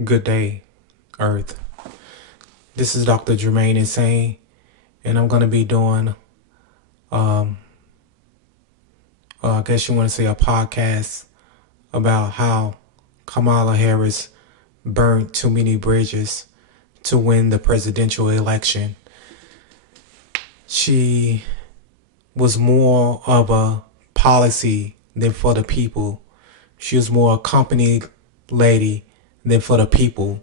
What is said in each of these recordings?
Good day, Earth. This is Dr. Jermaine Insane, and I'm going to be doing, um, I guess you want to say a podcast about how Kamala Harris burned too many bridges to win the presidential election. She was more of a policy than for the people. She was more a company lady than for the people.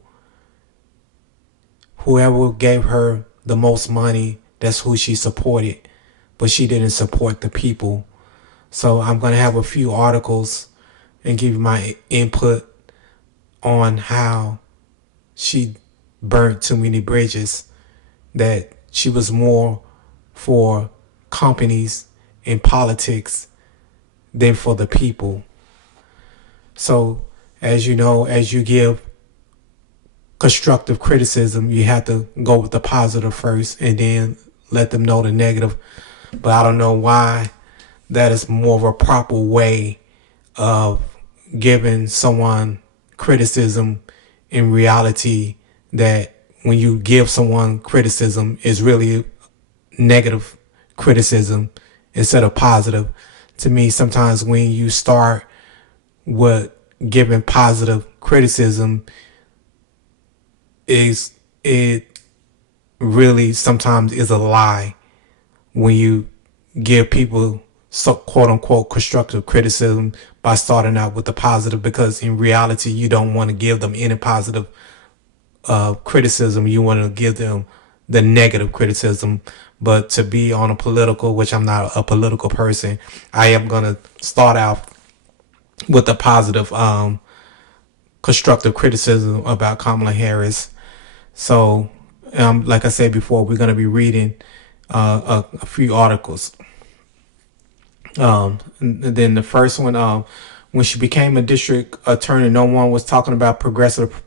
Whoever gave her the most money, that's who she supported, but she didn't support the people. So I'm going to have a few articles and give you my input on how she burnt too many bridges, that she was more for companies and politics than for the people. So as you know, as you give constructive criticism, you have to go with the positive first and then let them know the negative. But I don't know why that is more of a proper way of giving someone criticism. In reality, that when you give someone criticism, is really negative criticism instead of positive. To me, sometimes when you start with giving positive criticism, is it really sometimes is a lie when you give people so quote unquote constructive criticism by starting out with the positive, because in reality you don't want to give them any positive criticism. You want to give them the negative criticism. But to be on a political, which I'm not a political person, I am going to start out with the positive constructive criticism about Kamala Harris. So, like I said before, we're going to be reading a few articles. And then the first one, when she became a district attorney, no one was talking about progressive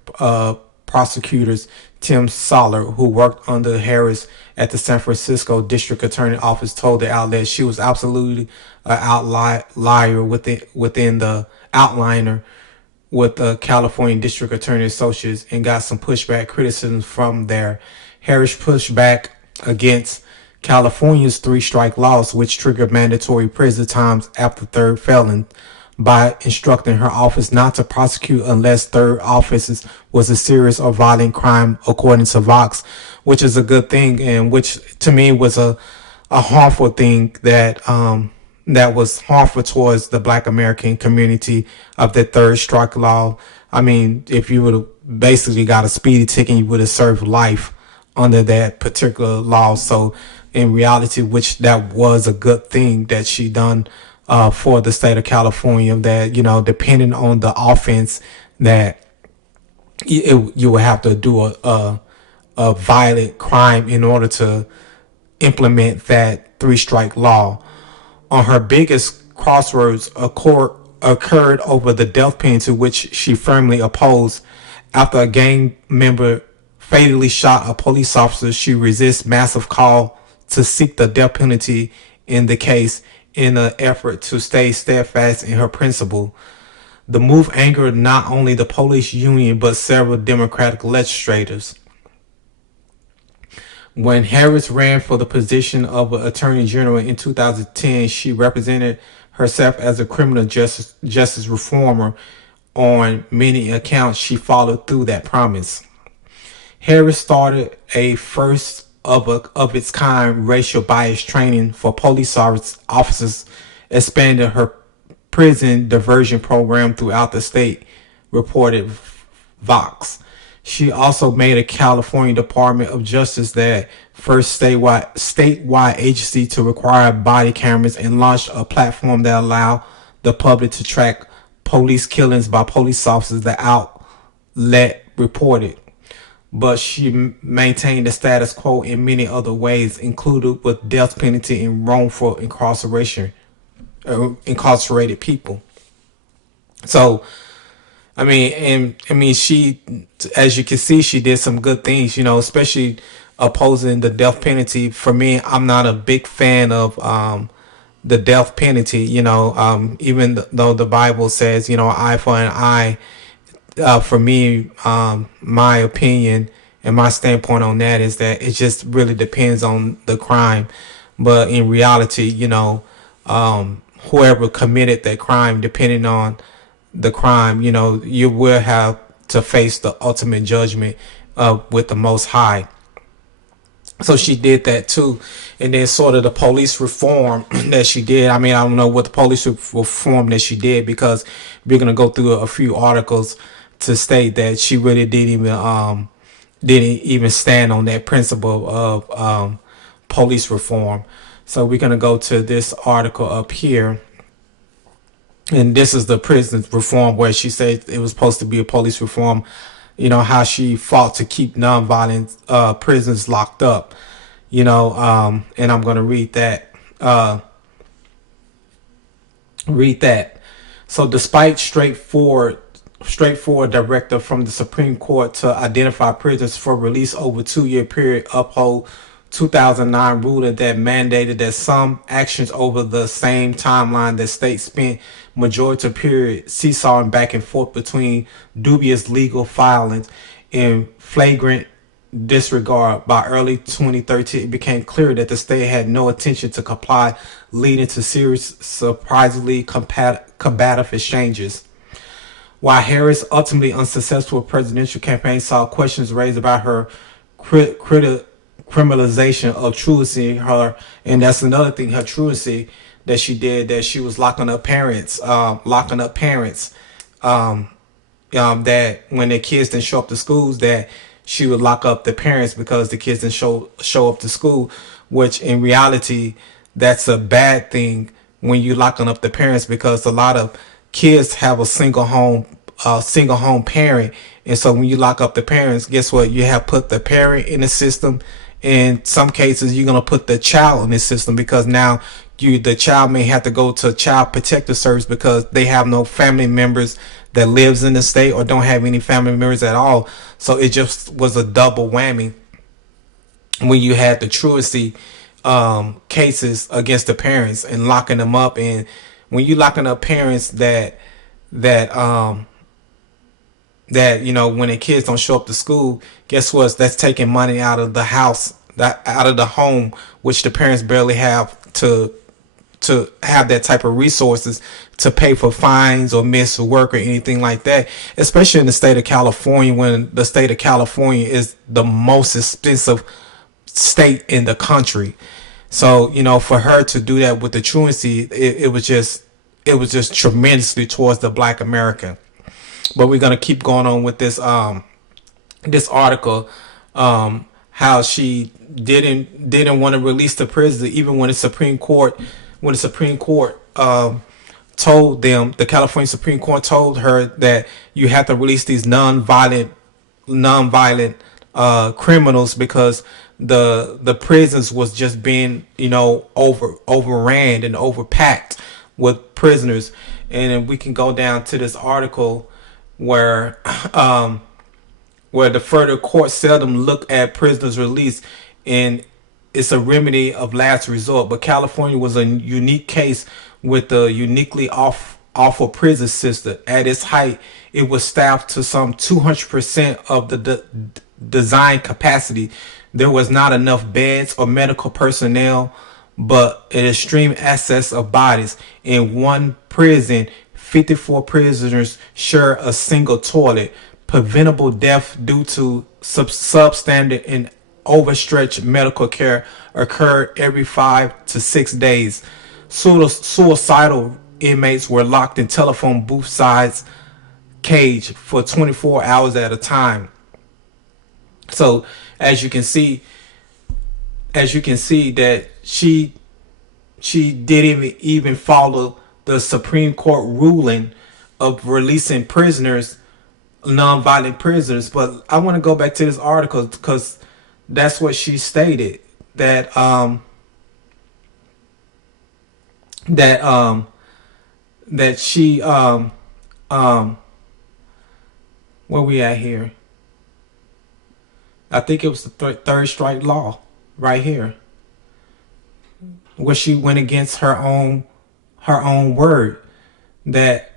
prosecutors. Tim Soller, who worked under Harris at the San Francisco District Attorney Office, told the outlet she was absolutely an outlier within the outliner with the California District Attorney Associates, and got some pushback criticism from there. Harris pushed back against California's three-strike laws, which triggered mandatory prison times after third felon, by instructing her office not to prosecute unless third offenses was a serious or violent crime, according to Vox, which is a good thing, and which to me was a harmful thing, that was harmful towards the Black American community, of the third strike law. I mean, if you would have basically got a speeding ticket, you would have served life under that particular law. So in reality, which that was a good thing that she done for the state of California, that, you know, depending on the offense, that you would have to do a violent crime in order to implement that three-strike law. On her biggest crossroads occurred over the death penalty, which she firmly opposed. After a gang member fatally shot a police officer, she resists massive call to seek the death penalty in the case, in an effort to stay steadfast in her principle. The move angered not only the police union but several Democratic legislators. When Harris ran for the position of Attorney General in 2010, she represented herself as a criminal justice reformer. On many accounts, she followed through that promise. Harris started a first of its kind racial bias training for police officers, expanded her prison diversion program throughout the state, reported Vox. She also made a California Department of Justice that first statewide agency to require body cameras, and launched a platform that allowed the public to track police killings by police officers, the outlet reported. But she maintained the status quo in many other ways, included with death penalty and wrongful incarcerated people. So she, as you can see, she did some good things, you know, especially opposing the death penalty. For me, I'm not a big fan of the death penalty, you know, even though the Bible says, you know, eye for an eye, for me, my opinion and my standpoint on that is that it just really depends on the crime. But in reality, whoever committed that crime, depending on the crime, you will have to face the ultimate judgment with the Most High. So she did that too. And then sort of the police reform that she did. I mean, I don't know what the police reform that she did, because we're going to go through a few articles to state that she really didn't even stand on that principle of police reform. So we're going to go to this article up here. And this is the prison reform, where she said it was supposed to be a police reform. How she fought to keep nonviolent prisons locked up. And I'm going to read that. Read that. So, despite straightforward directive from the Supreme Court to identify prisoners for release over a 2-year period, uphold 2009 ruling that mandated that some actions over the same timeline that states spent majority period seesawing back and forth between dubious legal filings and flagrant disregard. By early 2013, it became clear that the state had no intention to comply, leading to serious, surprisingly combative exchanges. While Harris' ultimately unsuccessful presidential campaign saw questions raised about her criminalization of truancy, and that's another thing, her truancy that she did, that she was locking up parents, that when their kids didn't show up to schools, that she would lock up the parents because the kids didn't show up to school, which in reality, that's a bad thing when you locking up the parents, because a lot of kids have a single home parent. And so when you lock up the parents, guess what? You have put the parent in the system. In some cases, you're going to put the child in the system, because now the child may have to go to child protective service because they have no family members that lives in the state, or don't have any family members at all. So it just was a double whammy when you had the truancy cases against the parents and locking them up. And when you locking up parents that when the kids don't show up to school, guess what? That's taking money out of the house, out of the home, which the parents barely have to have that type of resources to pay for fines or miss work or anything like that, especially in the state of California, when the state of California is the most expensive state in the country. So, for her to do that with the truancy, it was just tremendously towards the Black American. But we're gonna keep going on with this article, how she didn't want to release the prisoner, even when the Supreme Court told them, the California Supreme Court told her that you have to release these non-violent criminals, because the prisons was just being overran and overpacked with prisoners. And we can go down to this article where the further court seldom look at prisoners' release, and it's a remedy of last resort. But California was a unique case with a uniquely awful prison system. At its height, it was staffed to some 200% of the design capacity. There was not enough beds or medical personnel, but an extreme excess of bodies. In one prison, 54 prisoners share a single toilet. Preventable death due to substandard and overstretched medical care occurred every 5 to 6 days. Suicidal inmates were locked in telephone booth-sized cage for 24 hours at a time. So as you can see that she didn't even follow the Supreme Court ruling of releasing prisoners, non-violent prisoners. But I want to go back to this article, because that's what she stated, that she where we at here? I think it was the third strike law right here, where she went against her own word, that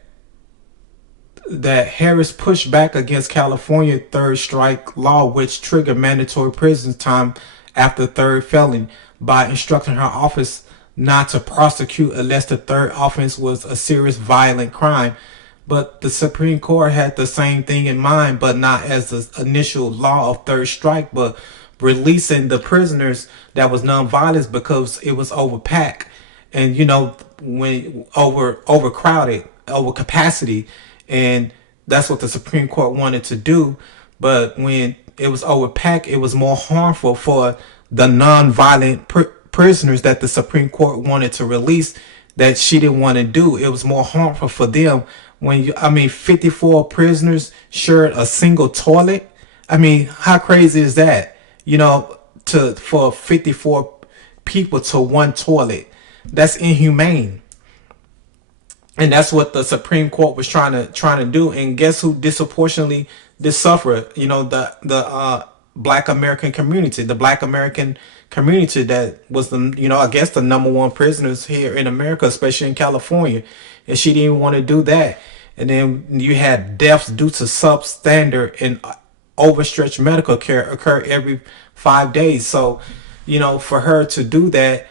that Harris pushed back against California third strike law, which triggered mandatory prison time after third felony, by instructing her office not to prosecute unless the third offense was a serious violent crime. But the Supreme Court had the same thing in mind, but not as the initial law of third strike, but releasing the prisoners that was nonviolent because it was overpacked. And when overcrowded, over capacity, and that's what the Supreme Court wanted to do. But when it was overpacked, it was more harmful for the non-violent prisoners that the Supreme Court wanted to release, that she didn't want to do. It was more harmful for them. 54 prisoners shared a single toilet. I mean, how crazy is that? For 54 people to one toilet. That's inhumane. And that's what the Supreme Court was trying to do. And guess who disproportionately did suffer? The Black American community, that was I guess the number one prisoners here in America, especially in California. And she didn't even want to do that. And then you had deaths due to substandard and overstretched medical care occur every 5 days. So, for her to do that,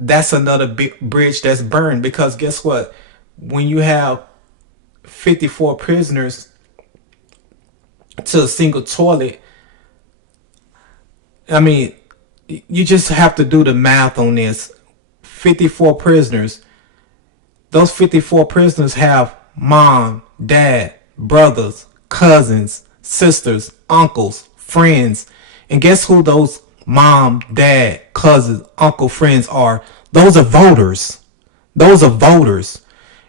that's another big bridge that's burned, because guess what? When you have 54 prisoners to a single toilet, I mean, you just have to do the math on this. 54 prisoners. Those 54 prisoners have mom, dad, brothers, cousins, sisters, uncles, friends. And guess who those mom, dad, cousins, uncle, friends are? Those are voters. Those are voters.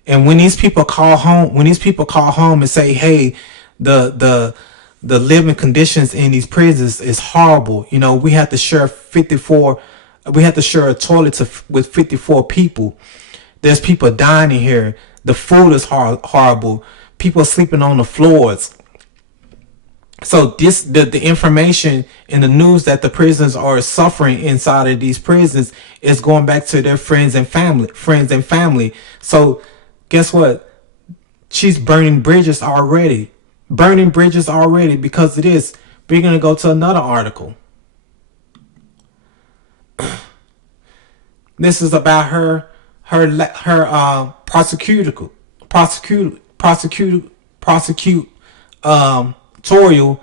And when these people call home, and say, hey, the living conditions in these prisons is horrible. We have to share a toilet with 54 people. There's people dying in here. The food is horrible. People are sleeping on the floors. So the information in the news that the prisoners are suffering inside of these prisons is going back to their friends and family. So guess what? She's burning bridges already. Because of this. We're going to go to another article. This is about her prosecutorial,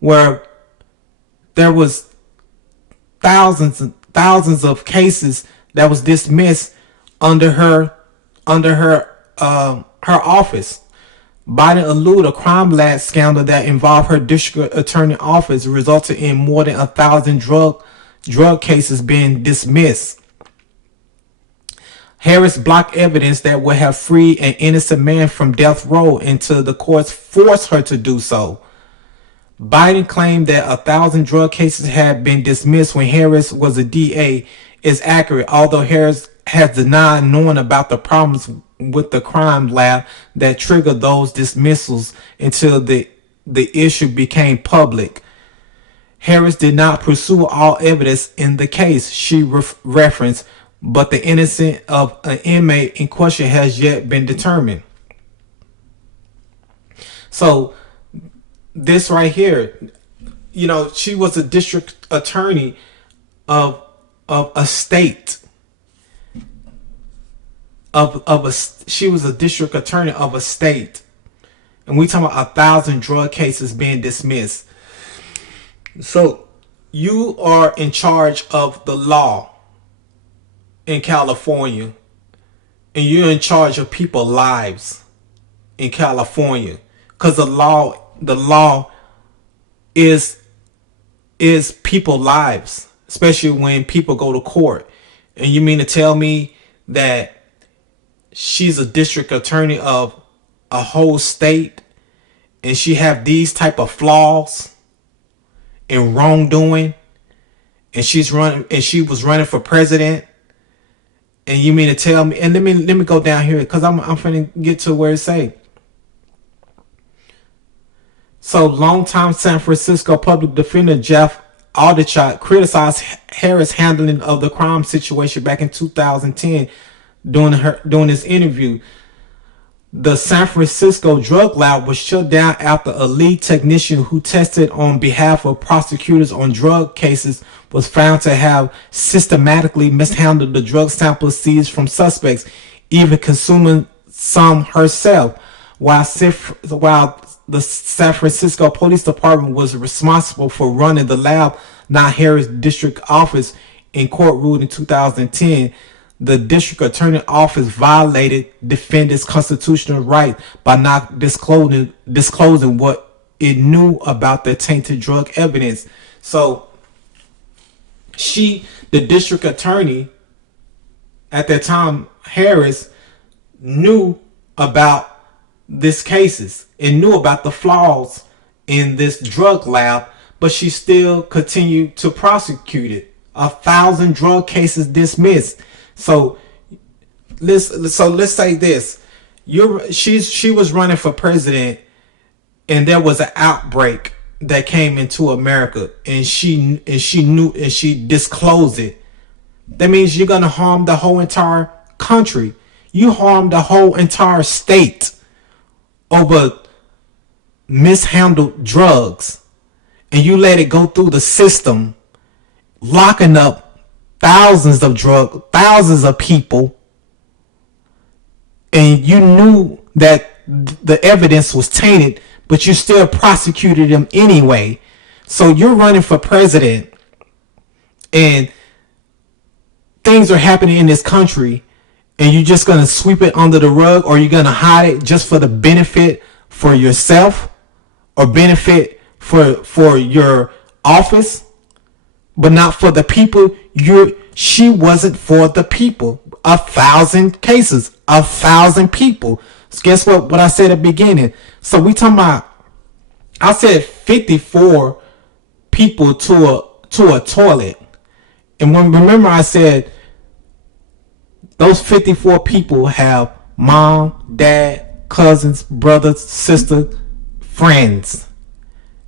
where there was thousands and thousands of cases that was dismissed under her office. Biden alluded a crime lab scandal that involved her district attorney office resulted in more than 1,000 drug cases being dismissed. Harris blocked evidence that would have freed an innocent man from death row until the courts forced her to do so. Biden claimed that 1,000 drug cases had been dismissed when Harris was a DA is accurate, although Harris has denied knowing about the problems with the crime lab that triggered those dismissals until the issue became public. Harris did not pursue all evidence in the case she referenced, but the innocence of an inmate in question has yet been determined. So this right here, she was a district attorney of a state. She was a district attorney of a state, and we talking about 1,000 drug cases being dismissed. So you are in charge of the law in California, and you're in charge of people's lives in California, because the law is people's lives, especially when people go to court. And you mean to tell me that she's a district attorney of a whole state and she have these type of flaws and wrongdoing, and she was running for president? And you mean to tell me, and let me go down here, because I'm finna get to where it say. So longtime San Francisco public defender Jeff Aldershot criticized Harris' handling of the crime situation back in 2010 during his interview. The San Francisco drug lab was shut down after a lead technician who tested on behalf of prosecutors on drug cases was found to have systematically mishandled the drug samples seized from suspects, even consuming some herself. While the San Francisco Police Department was responsible for running the lab, not Harris District Office, in court ruled in 2010, the district attorney office violated defendants' constitutional right by not disclosing what it knew about the tainted drug evidence. So the district attorney at that time, Harris, knew about these cases and knew about the flaws in this drug lab, but she still continued to prosecute it. 1,000 drug cases dismissed. So let's say this: she was running for president, and there was an outbreak that came into America, and she knew and she disclosed it. That means you're gonna harm the whole entire country. You harm the whole entire state over mishandled drugs, and you let it go through the system, locking up thousands of people, and you knew that the evidence was tainted, but you still prosecuted them anyway. So you're running for president, and things are happening in this country, and you're just going to sweep it under the rug, or you're going to hide it just for the benefit for yourself or benefit for your office, but not for the people. She wasn't for the people. 1,000 cases, 1,000 people. So guess what I said at the beginning? So we talking about, I said 54 people to a toilet. And remember I said those 54 people have mom, dad, cousins, brothers, sisters, friends.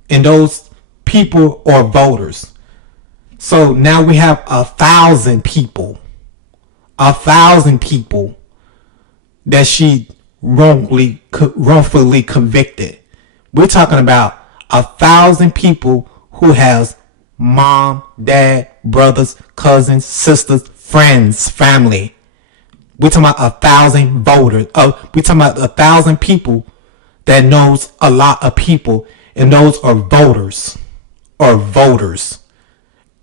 And those people are voters. So now we have 1,000 people. 1,000 people that she wrongfully convicted. We're talking about 1,000 people who has mom, dad, brothers, cousins, sisters, friends, family. We're talking about 1,000 voters. We're talking about 1,000 people that knows a lot of people, and those are voters.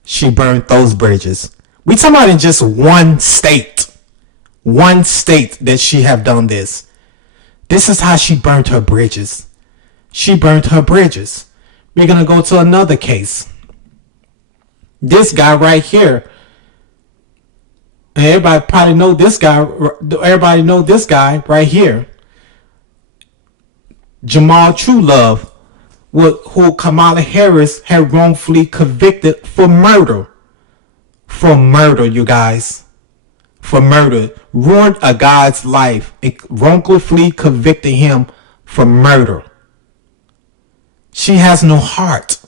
She burned those bridges. We talking about in just one state that she have done this. This is how she burned her bridges. We're gonna go to another case. This guy right here, and everybody probably know this guy. Everybody know this guy right here, Jamal Truelove, who Kamala Harris had wrongfully convicted for murder. For murder, you guys. For murder. Ruined a guy's life and wrongfully convicted him for murder. She has no heart.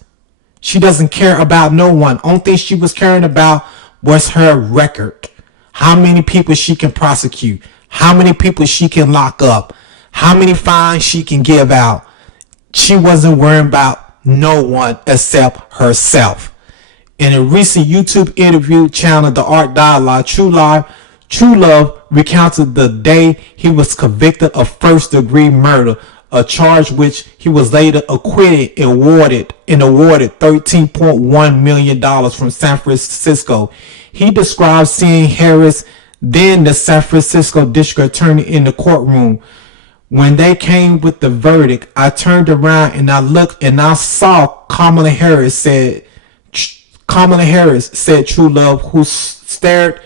She doesn't care about no one. Only thing she was caring about was her record. How many people she can prosecute. How many people she can lock up. How many fines she can give out. She wasn't worrying about no one except herself. In a recent YouTube interview channel, The Art Dialogue, Truelove recounted the day he was convicted of first-degree murder, a charge which he was later acquitted and awarded $13.1 million from San Francisco. He described seeing Harris, then the San Francisco district attorney, in the courtroom. When they came with the verdict, I turned around and I looked and I saw Kamala Harris, said Truelove, who started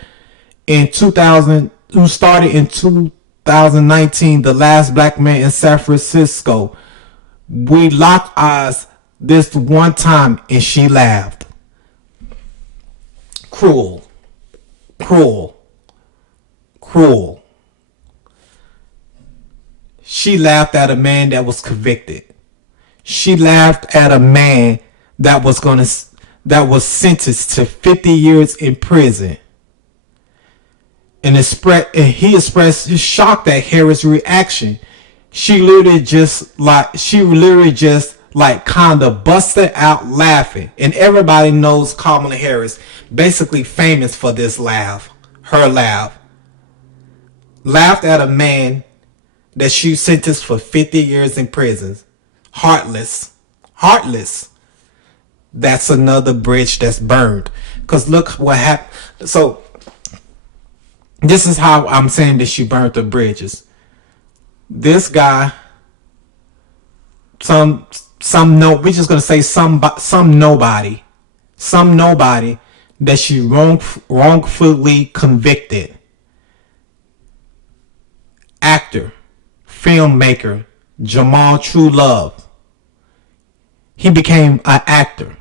in 2019, the last black man in San Francisco. We locked eyes this one time and she laughed. Cruel. She laughed at a man that was convicted. She laughed at a man that was sentenced to 50 years in prison. And he expressed his shock at Harris' reaction. She literally just kinda busted out laughing. And everybody knows Kamala Harris basically famous for this laugh. Her laugh. Laughed at a man that she sentenced for 50 years in prison. Heartless. Heartless. That's another bridge that's burned. Cause look what happened. So this is how I'm saying that she burned the bridges. This guy, some no, we're just gonna say some nobody that she wrongfully convicted. Actor, filmmaker Jamal True Love. He became an actor,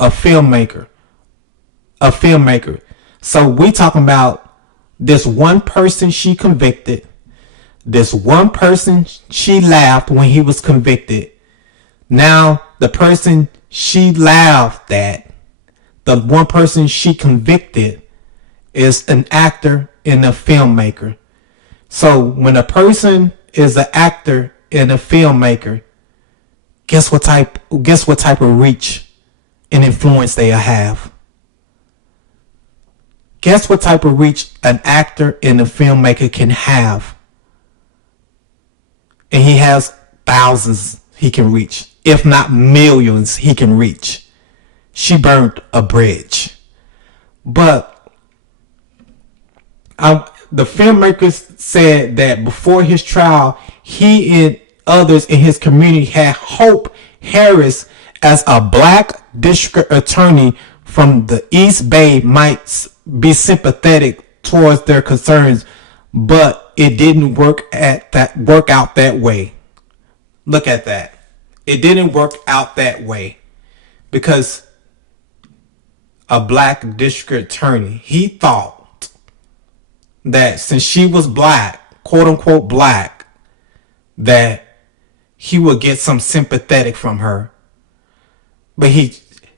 a filmmaker. So we talking about this one person she convicted, this one person she laughed when he was convicted. Now the person she laughed at, the one person she convicted, is an actor and a filmmaker. So when a person is an actor and a filmmaker, guess what type of reach and influence they have? Guess what type of reach an actor and a filmmaker can have? And he has thousands he can reach, if not millions he can reach. She burned a bridge. But the filmmakers said that before his trial, he and others in his community had hoped Harris, as a black district attorney from the East Bay, might be sympathetic towards their concerns, but it didn't work out that way. Look at that. It didn't work out that way because a black district attorney, he thought that since she was black, quote unquote black, that he would get some sympathetic from her. But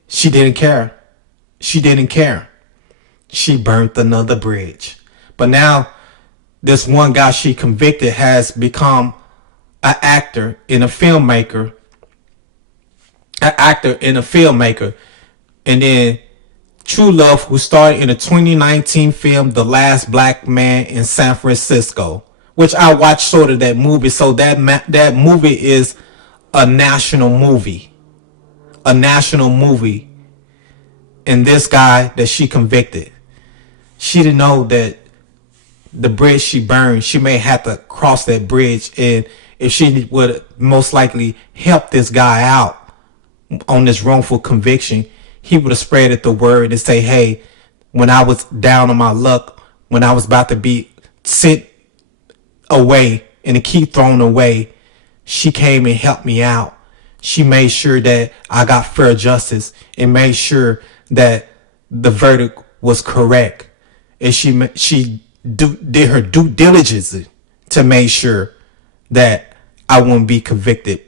she didn't care. She didn't care. She burnt another bridge. But now this one guy she convicted has become an actor and a filmmaker. And then True Love, who starred in the 2019 film The Last Black Man in San Francisco, which I watched sort of that movie. So that movie is a national movie. A national movie. And this guy that she convicted, she didn't know that the bridge she burned, she may have to cross that bridge. And if she would most likely help this guy out on this wrongful conviction, he would have spread the word and say, hey, when I was down on my luck, when I was about to be sent away and the key thrown away, she came and helped me out. She made sure that I got fair justice and made sure that the verdict was correct. And she did her due diligence to make sure that I wouldn't be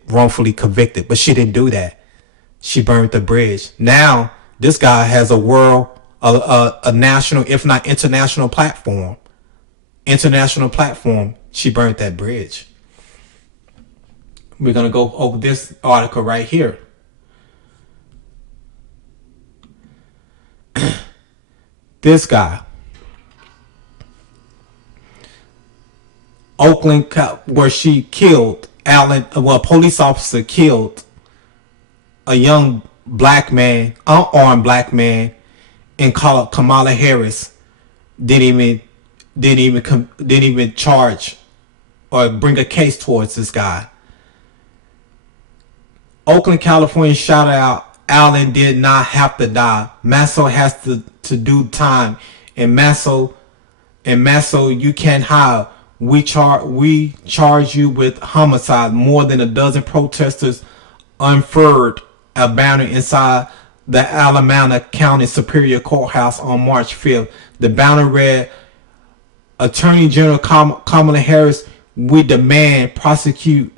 wrongfully convicted. But she didn't do that. She burned the bridge. Now this guy has a national, if not international platform. She burned that bridge. We're going to go over this article right here. This guy, Oakland, where she killed a police officer killed a young black man, unarmed black man, and Kamala Harris didn't even charge or bring a case towards this guy. Oakland, California shouted out, Allen did not have to die. Masso has to do time. And Masso, you can't hide. We charge you with homicide. More than a dozen protesters unfurled a banner inside the Alameda County Superior Courthouse on March 5th. The banner read, Attorney General Kamala Harris, we demand prosecute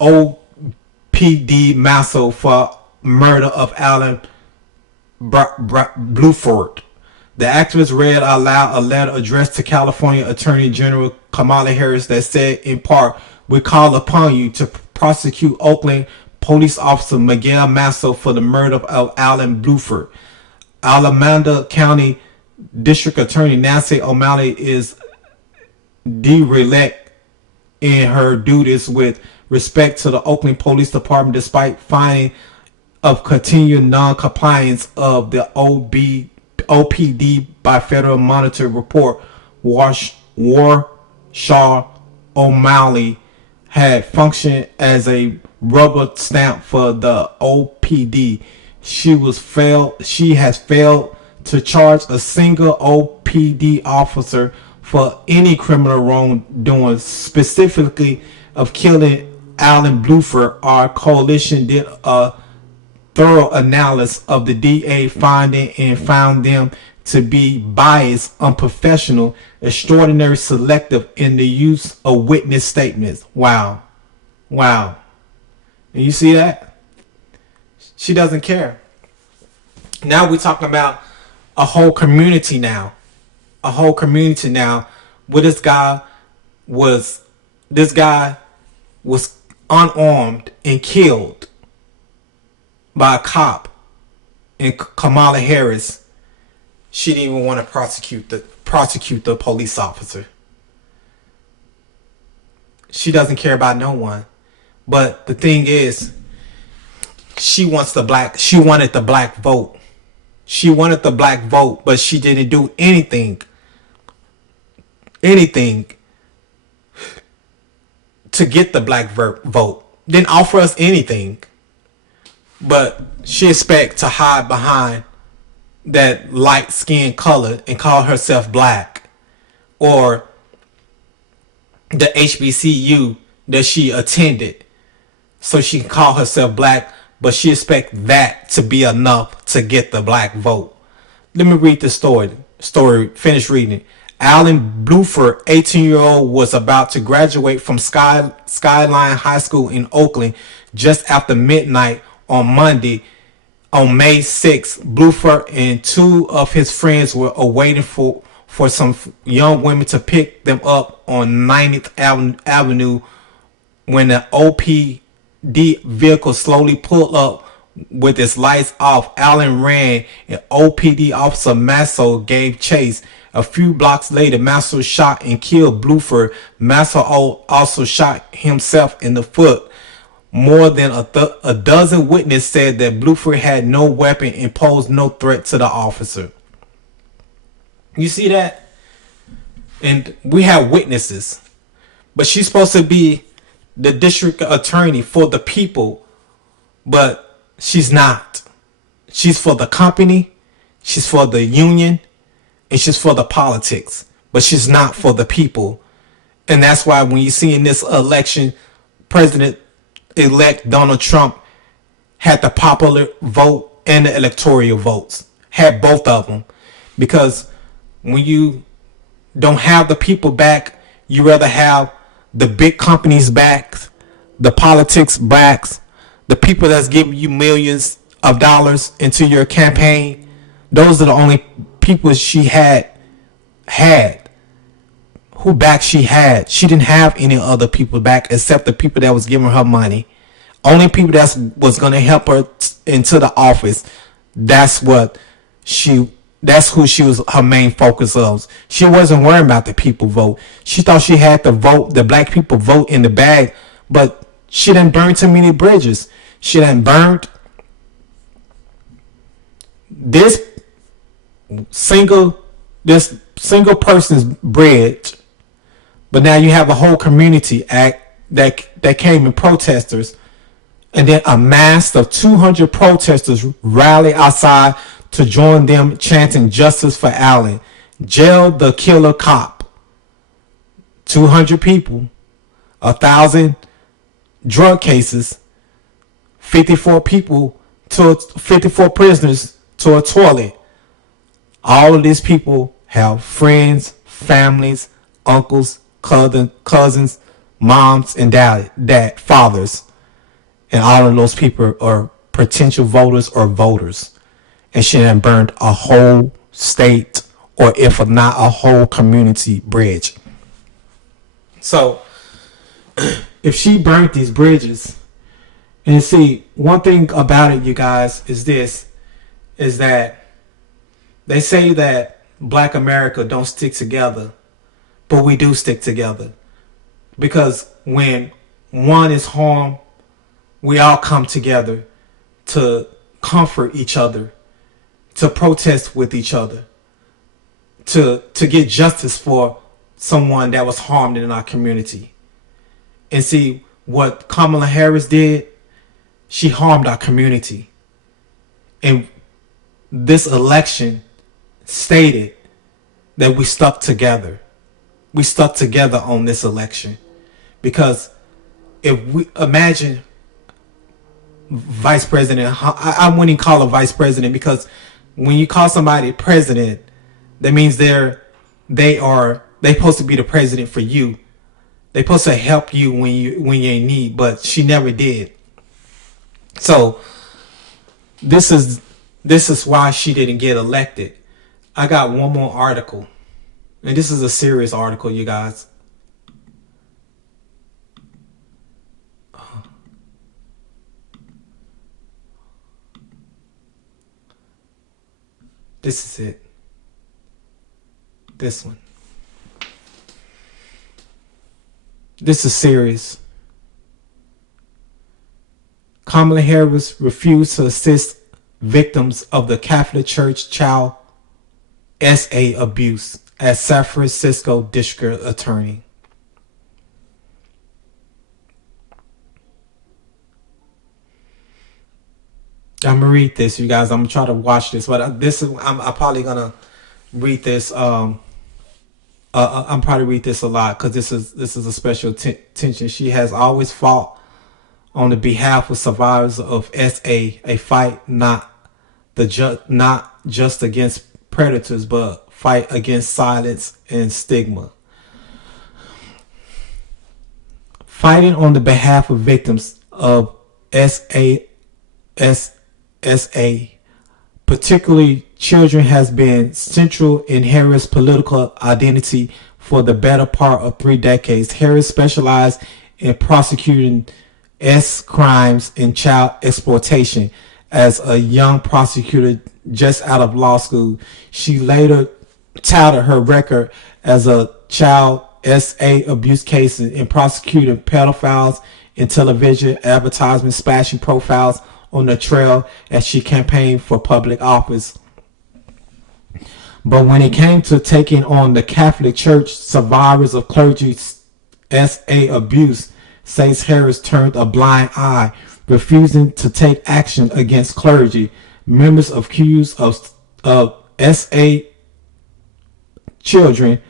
OPD Masso for murder of Alan Bluford. The activist read aloud a letter addressed to California Attorney General Kamala Harris that said, in part, "We call upon you to prosecute Oakland police officer Miguel Masso for the murder of Alan Bluford." Alameda County District Attorney Nancy O'Malley is derelict in her duties with respect to the Oakland Police Department, despite finding of continued non-compliance of the OPD by Federal Monitor Report. Warshaw O'Malley had functioned as a rubber stamp for the OPD. She has failed to charge a single OPD officer for any criminal wrongdoing, specifically of killing Alan Bluford. Our coalition did a thorough analysis of the DA finding and found them to be biased, unprofessional, extraordinarily selective in the use of witness statements. Wow. And you see that? She doesn't care. Now we're talking about a whole community now. Where this guy was unarmed and killed by a cop, and Kamala Harris, she didn't even want to prosecute the police officer. She doesn't care about no one. But the thing is, she wanted the black vote. She wanted the black vote, but she didn't do anything to get the black vote. Didn't offer us anything. But she expects to hide behind that light skin color and call herself black, or the HBCU that she attended, so she can call herself black, but she expects that to be enough to get the black vote. Let me read the story. Finish reading. Alan Bluford, 18-year-old, was about to graduate from Skyline High School in Oakland just after midnight on Monday. On May 6th, Bluford and two of his friends were awaiting for some young women to pick them up on 90th Avenue when the OPD vehicle slowly pulled up with its lights off. Allen ran and OPD officer Masso gave chase. A few blocks later, Masso shot and killed Bluford. Masso also shot himself in the foot. More than a dozen witnesses said that Bluford had no weapon and posed no threat to the officer. You see that? And we have witnesses. But she's supposed to be the district attorney for the people, but she's not. She's for the company, she's for the union, and she's for the politics, but she's not for the people. And that's why when you see in this election, President-elect Donald Trump had the popular vote and the electoral votes, had both of them. Because when you don't have the people back, you rather have the big companies back, the politics backs, the people that's giving you millions of dollars into your campaign. Those are the only people she had who back she had. She didn't have any other people back except the people that was giving her money. Only people that was going to help her into the office. That's who she was, her main focus of. She wasn't worrying about the people vote. She thought she had the black people vote in the bag, but she didn't burn too many bridges. She didn't burn this single person's bridge. But now you have a whole community act that came in protesters, and then a mass of 200 protesters rallied outside to join them chanting justice for Allen. Jail the killer cop. 200 people, 1,000 drug cases, 54 prisoners to a toilet. All of these people have friends, families, uncles, cousins, moms, and dad, fathers. And all of those people are potential voters or voters. And she done burned a whole state or if not a whole community bridge. So if she burnt these bridges, and see, one thing about it, you guys, is this, is that they say that Black America don't stick together, but we do stick together. Because when one is harmed, we all come together to comfort each other, to protest with each other, to get justice for someone that was harmed in our community. And see, what Kamala Harris did, she harmed our community. And this election stated that we stuck together. We stuck together on this election. Because if we imagine vice president, I wouldn't even call her vice president, because when you call somebody president, that means they supposed to be the president for you. They supposed to help you when you're in need, but she never did. So this is why she didn't get elected. I got one more article, and this is a serious article, you guys. This is it. This one. This is serious. Kamala Harris refused to assist victims of the Catholic Church child SA abuse as San Francisco District Attorney. I'm gonna read this, you guys. I'm gonna try to watch this, but I'm probably gonna read this. I'm probably read this a lot because this is a special tension. She has always fought on the behalf of survivors of SA, a fight not just against predators, but fight against silence and stigma. Fighting on the behalf of victims of SA, particularly children, has been central in Harris' political identity for the better part of 3 decades. Harris specialized in prosecuting crimes and child exploitation. As a young prosecutor just out of law school, she later touted her record as a child SA abuse cases in prosecuting pedophiles in television advertisements, splashing profiles on the trail as she campaigned for public office. But when it came to taking on the Catholic Church survivors of clergy SA abuse, says Harris turned a blind eye, refusing to take action against clergy members accused of SA children.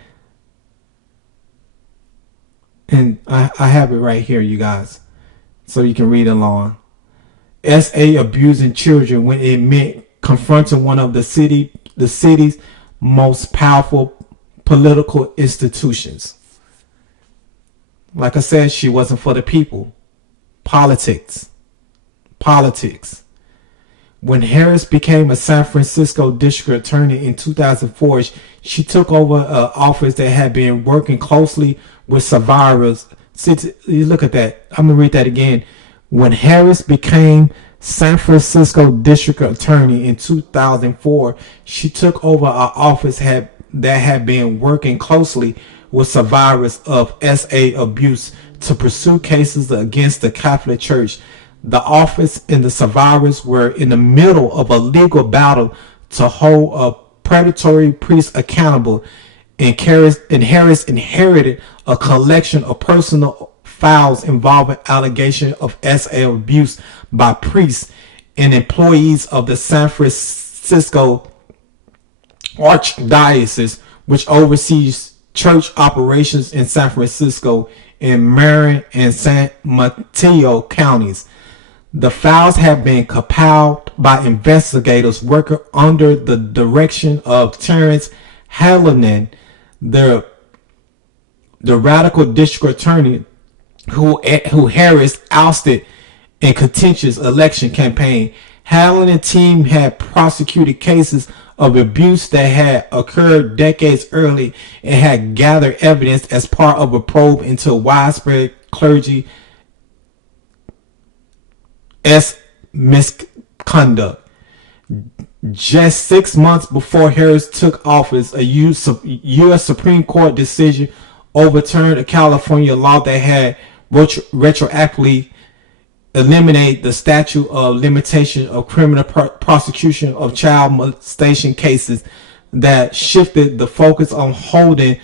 And I have it right here, you guys, so you can read along. SA abusing children when it meant confronting one of the city's most powerful political institutions. Like I said, she wasn't for the people. Politics. When Harris became a San Francisco district attorney in 2004, she took over an office that had been working closely with survivors. Look at that. I'm going to read that again. When Harris became San Francisco district attorney in 2004, she took over an office that had been working closely with survivors of SA abuse to pursue cases against the Catholic Church. The office and the survivors were in the middle of a legal battle to hold a predatory priest accountable, and Harris inherited a collection of personal files involving allegation of SA abuse by priests and employees of the San Francisco Archdiocese, which oversees church operations in San Francisco, in Marin and San Mateo counties. The files have been compiled by investigators working under the direction of Terrence Hallinan, the radical district attorney who Harris ousted in contentious election campaign. Hallinan team had prosecuted cases of abuse that had occurred decades early and had gathered evidence as part of a probe into widespread clergy misconduct. Just 6 months before Harris took office, a U.S. Supreme Court decision overturned a California law that had retroactively eliminated the statute of limitation of criminal prosecution of child molestation cases, that shifted the focus on holding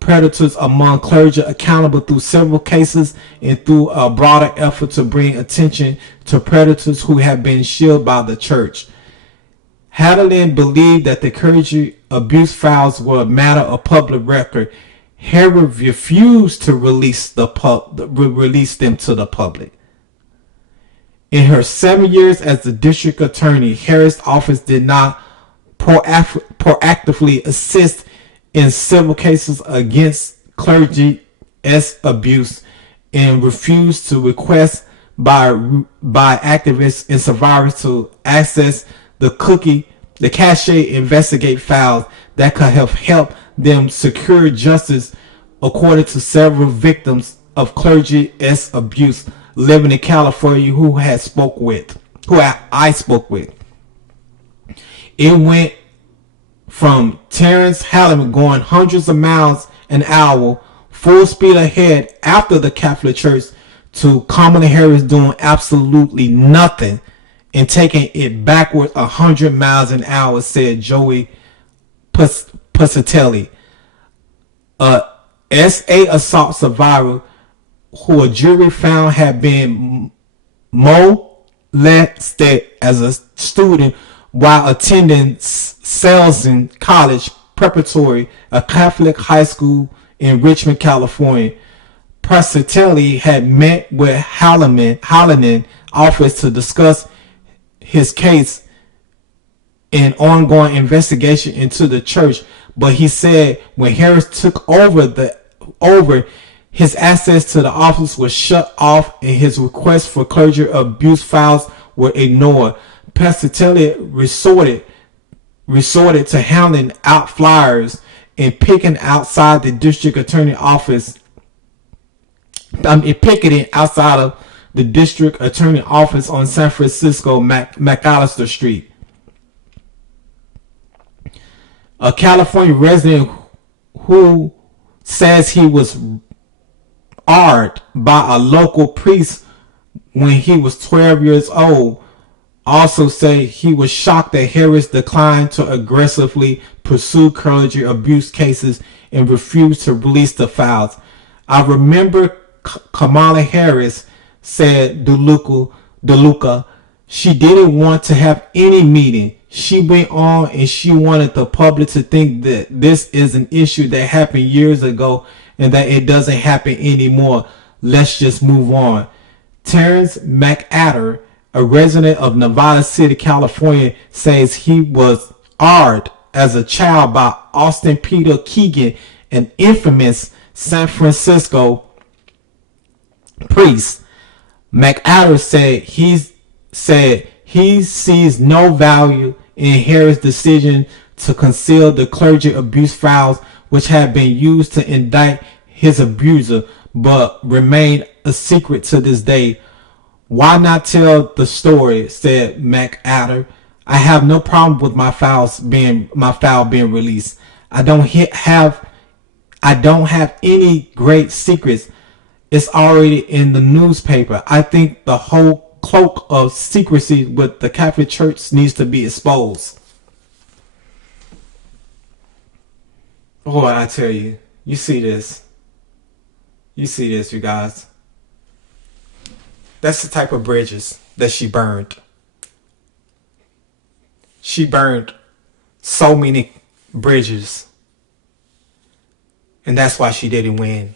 predators among clergy accountable through several cases and through a broader effort to bring attention to predators who have been shielded by the church. Hadelin believed that the clergy abuse files were a matter of public record. Harris refused to release them to the public. In her 7 years as the district attorney, Harris' office did not proactively assist in civil cases against clergy abuse and refused to request by activists and survivors to access the cache investigate files that could have helped them secure justice, according to several victims of clergy abuse living in California who I spoke with. It went from Terrence Halliman going hundreds of miles an hour, full speed ahead after the Catholic Church, to Kamala Harris doing absolutely nothing and taking it backward 100 miles an hour, said Joey Pusatelli, a SA assault survivor who a jury found had been molested as a student while attending Salesian College Preparatory, a Catholic high school in Richmond, California. Pusatelli had met with Hallinan office to discuss his case and ongoing investigation into the church, but he said when Harris took over, his access to the office was shut off and his requests for clergy abuse files were ignored. Pusatelli resorted to handing out flyers and picketing outside the district attorney office. Picketing outside of the district attorney office on San Francisco McAllister Street. A California resident who says he was awed by a local priest when he was 12 years old also say he was shocked that Harris declined to aggressively pursue clergy abuse cases and refused to release the files. I remember Kamala Harris, said DeLuca, she didn't want to have any meeting. She went on and she wanted the public to think that this is an issue that happened years ago and that it doesn't happen anymore. Let's just move on. Terrence McAdder, a resident of Nevada City, California, says he was awed as a child by Austin Peter Keegan, an infamous San Francisco priest. McAdder said he sees no value in Harris' decision to conceal the clergy abuse files, which have been used to indict his abuser, but remain a secret to this day. Why not tell the story, said McAdder. I have no problem with my file being released. I don't have any great secrets. It's already in the newspaper. I think the whole cloak of secrecy with the Catholic Church needs to be exposed. Oh, I tell you, you see this, you guys. That's the type of bridges that she burned. She burned so many bridges. And that's why she didn't win.